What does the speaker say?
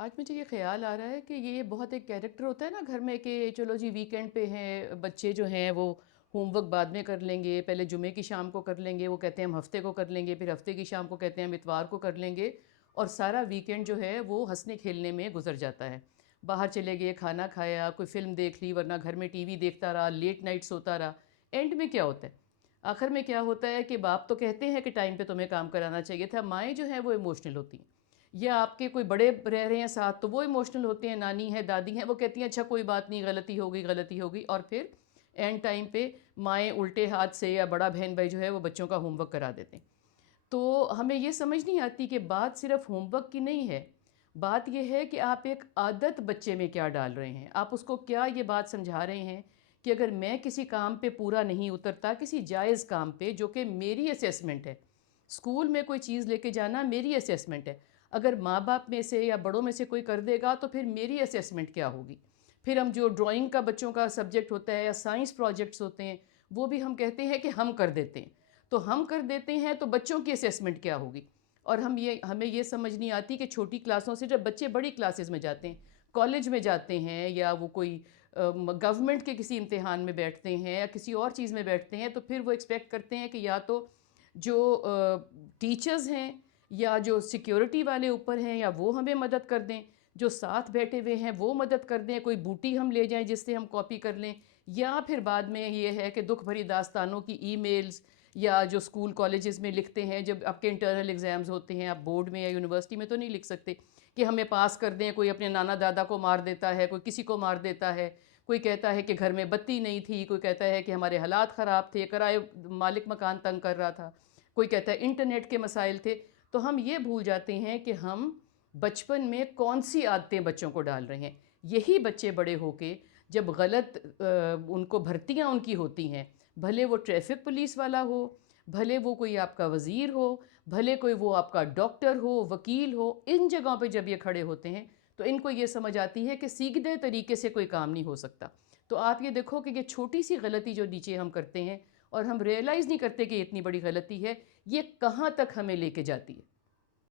آج مجھے یہ خیال آ رہا ہے کہ یہ بہت ایک کیریکٹر ہوتا ہے نا گھر میں، کہ چلو جی ویکینڈ پہ ہیں بچے جو ہیں وہ ہوم ورک بعد میں کر لیں گے، پہلے جمعے کی شام کو کر لیں گے، وہ کہتے ہیں ہم ہفتے کو کر لیں گے، پھر ہفتے کی شام کو کہتے ہیں ہم اتوار کو کر لیں گے، اور سارا ویکینڈ جو ہے وہ ہنسنے کھیلنے میں گزر جاتا ہے۔ باہر چلے گئے، کھانا کھایا، کوئی فلم دیکھ لی، ورنہ گھر میں ٹی وی دیکھتا رہا، لیٹ نائٹ سوتا رہا۔ اینڈ میں کیا ہوتا ہے؟ آخر میں کیا ہوتا ہے کہ باپ تو کہتے ہیں کہ ٹائم پہ تمہیں کام کرانا چاہیے تھا، مائیں جو ہیں وہ ایموشنل ہوتی ہیں، یا آپ کے کوئی بڑے رہ رہے ہیں ساتھ تو وہ ایموشنل ہوتے ہیں، نانی ہے، دادی ہیں، وہ کہتی ہیں اچھا کوئی بات نہیں، غلطی ہوگی غلطی ہوگی، اور پھر اینڈ ٹائم پہ مائیں الٹے ہاتھ سے یا بڑا بہن بھائی جو ہے وہ بچوں کا ہوم ورک کرا دیتے ہیں۔ تو ہمیں یہ سمجھ نہیں آتی کہ بات صرف ہوم ورک کی نہیں ہے، بات یہ ہے کہ آپ ایک عادت بچے میں کیا ڈال رہے ہیں، آپ اس کو کیا یہ بات سمجھا رہے ہیں کہ اگر میں کسی کام پہ پورا نہیں اترتا، کسی جائز کام پہ جو کہ میری اسیسمنٹ ہے، اسکول میں کوئی چیز لے کے جانا میری اسیسمنٹ ہے، اگر ماں باپ میں سے یا بڑوں میں سے کوئی کر دے گا تو پھر میری اسیسمنٹ کیا ہوگی؟ پھر ہم جو ڈرائنگ کا بچوں کا سبجیکٹ ہوتا ہے یا سائنس پروجیکٹس ہوتے ہیں، وہ بھی ہم کہتے ہیں کہ ہم کر دیتے ہیں، تو ہم کر دیتے ہیں تو بچوں کی اسیسمنٹ کیا ہوگی؟ اور ہمیں یہ سمجھ نہیں آتی کہ چھوٹی کلاسوں سے جب بچے بڑی کلاسز میں جاتے ہیں، کالج میں جاتے ہیں، یا وہ کوئی گورنمنٹ کے کسی امتحان میں بیٹھتے ہیں یا کسی اور چیز میں بیٹھتے ہیں، تو پھر وہ ایکسپیکٹ کرتے ہیں کہ یا تو جو ٹیچرز ہیں یا جو سیکیورٹی والے اوپر ہیں یا وہ ہمیں مدد کر دیں، جو ساتھ بیٹھے ہوئے ہیں وہ مدد کر دیں، کوئی بوٹی ہم لے جائیں جس سے ہم کاپی کر لیں، یا پھر بعد میں یہ ہے کہ دکھ بھری داستانوں کی ای میلز یا جو اسکول کالجز میں لکھتے ہیں جب آپ کے انٹرنل ایگزامز ہوتے ہیں، آپ بورڈ میں یا یونیورسٹی میں تو نہیں لکھ سکتے کہ ہمیں پاس کر دیں، کوئی اپنے نانا دادا کو مار دیتا ہے، کوئی کسی کو مار دیتا ہے، کوئی کہتا ہے کہ گھر میں بتی نہیں تھی، کوئی کہتا ہے کہ ہمارے حالات خراب تھے، کرائے مالک مکان تنگ کر رہا تھا، کوئی کہتا ہے انٹرنیٹ کے مسائل تھے۔ تو ہم یہ بھول جاتے ہیں کہ ہم بچپن میں کون سی عادتیں بچوں کو ڈال رہے ہیں۔ یہی بچے بڑے ہو کے جب غلط ان کو بھرتیاں ان کی ہوتی ہیں، بھلے وہ ٹریفک پولیس والا ہو، بھلے وہ کوئی آپ کا وزیر ہو، بھلے کوئی وہ آپ کا ڈاکٹر ہو، وکیل ہو، ان جگہوں پہ جب یہ کھڑے ہوتے ہیں تو ان کو یہ سمجھ آتی ہے کہ سیدھے طریقے سے کوئی کام نہیں ہو سکتا۔ تو آپ یہ دیکھو کہ یہ چھوٹی سی غلطی جو نیچے ہم کرتے ہیں اور ہم ریئلائز نہیں کرتے کہ یہ اتنی بڑی غلطی ہے، یہ کہاں تک ہمیں لے کے جاتی ہے۔